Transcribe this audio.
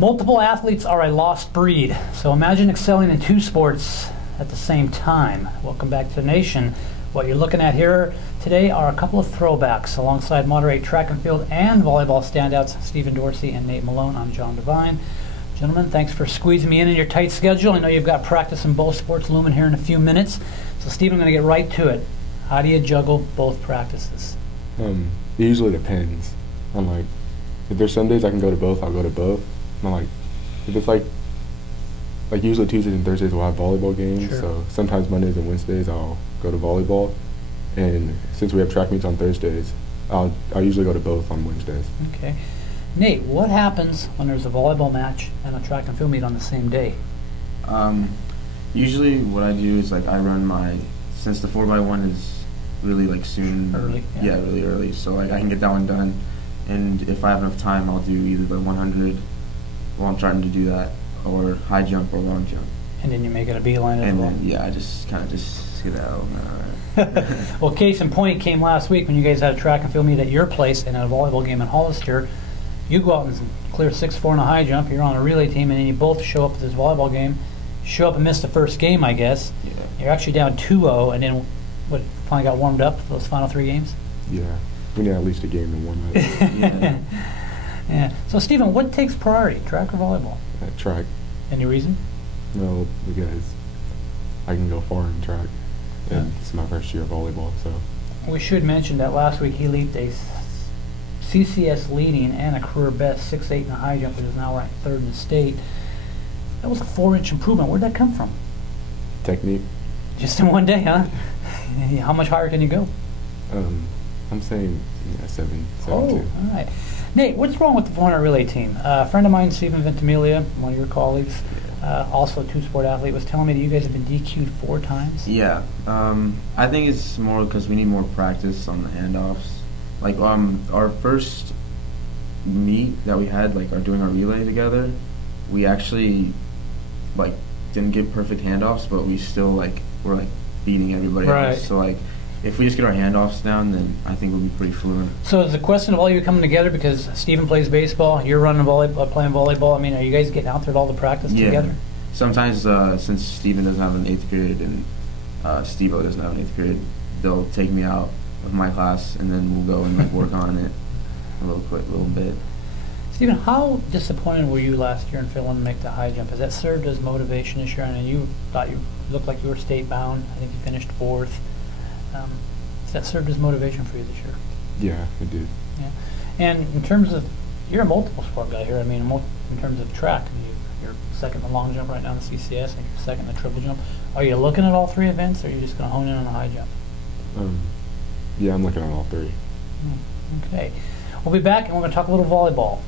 Multiple athletes are a lost breed, so imagine excelling in two sports at the same time. Welcome back to the nation. What you're looking at here today are a couple of throwbacks alongside Monterey track and field and volleyball standouts Stephen Dorsey and Nate Malone. I'm John Devine. Gentlemen, thanks for squeezing me in your tight schedule. I know you've got practice in both sports looming here in a few minutes. So Stephen, I'm going to get right to it. How do you juggle both practices? It usually depends. I'm like, if there's Sundays I can go to both, I'll go to both. I'm like, if it's like usually Tuesdays and Thursdays we'll have volleyball games, sure. So sometimes Mondays and Wednesdays I'll go to volleyball. And since we have track meets on Thursdays, I'll usually go to both on Wednesdays. Okay. Nate, what happens when there's a volleyball match and a track and field meet on the same day? Usually what I do is like I run since the 4x1 is really like soon. Early? Yeah, really early. So like I can get that one done. And if I have enough time, I'll do either the 100 while I'm starting to do that, or high jump or long jump. And then you make it a beeline as well? And then, yeah, I just kind of just skedaddle. Well, case in point came last week when you guys had a track and field meet at your place and a volleyball game in Hollister. You go out and clear 6-4 in a high jump, you're on a relay team, and then you both show up at this volleyball game. Show up and miss the first game, I guess. Yeah. You're actually down 2-0, and then what, finally got warmed up for those final 3 games? Yeah, we need at least a game to warm up. Yeah. Yeah. So, Stephen, what takes priority, track or volleyball? Track. Any reason? No, because I can go far in track, and it's my first year of volleyball, so. We should mention that last week he leaped a CCS leading and a career best 6'8" in a high jump, which is now ranked 3rd in the state. That was a 4-inch improvement. Where'd that come from? Technique. Just in one day, huh? How much higher can you go? I'm saying 7, 7 Oh, 2. all right. Nate, what's wrong with the 400 relay team? A friend of mine, Stephen Ventimiglia, one of your colleagues, also a two-sport athlete, was telling me that you guys have been DQ'd 4 times. Yeah. I think it's more because we need more practice on the handoffs. Like our first meet that we had, like doing our relay together, we actually like didn't get perfect handoffs, but we still were like beating everybody else. So like if we just get our handoffs down, then I think we'll be pretty fluent. So is the question of all you coming together because Stephen plays baseball, you're running playing volleyball? I mean, are you guys getting out there at all the practice together? Sometimes since Stephen doesn't have an 8th period and Steve-O doesn't have an 8th period, they'll take me out of my class and then we'll go and like work on it a little bit. Stephen, how disappointed were you last year in failing to make the high jump? Has that served as motivation this year? I know you thought you looked like you were state bound. I think you finished 4th. Has that served as motivation for you this year? Yeah, it did. Yeah. And in terms of, you're a multiple sport guy here. I mean, in terms of track, I mean, you're 2nd in the long jump right now in the CCS. I think you're 2nd in the triple jump. Are you looking at all 3 events, or are you just going to hone in on the high jump? Yeah, I'm looking at all 3. Okay. We'll be back, and we're going to talk a little volleyball.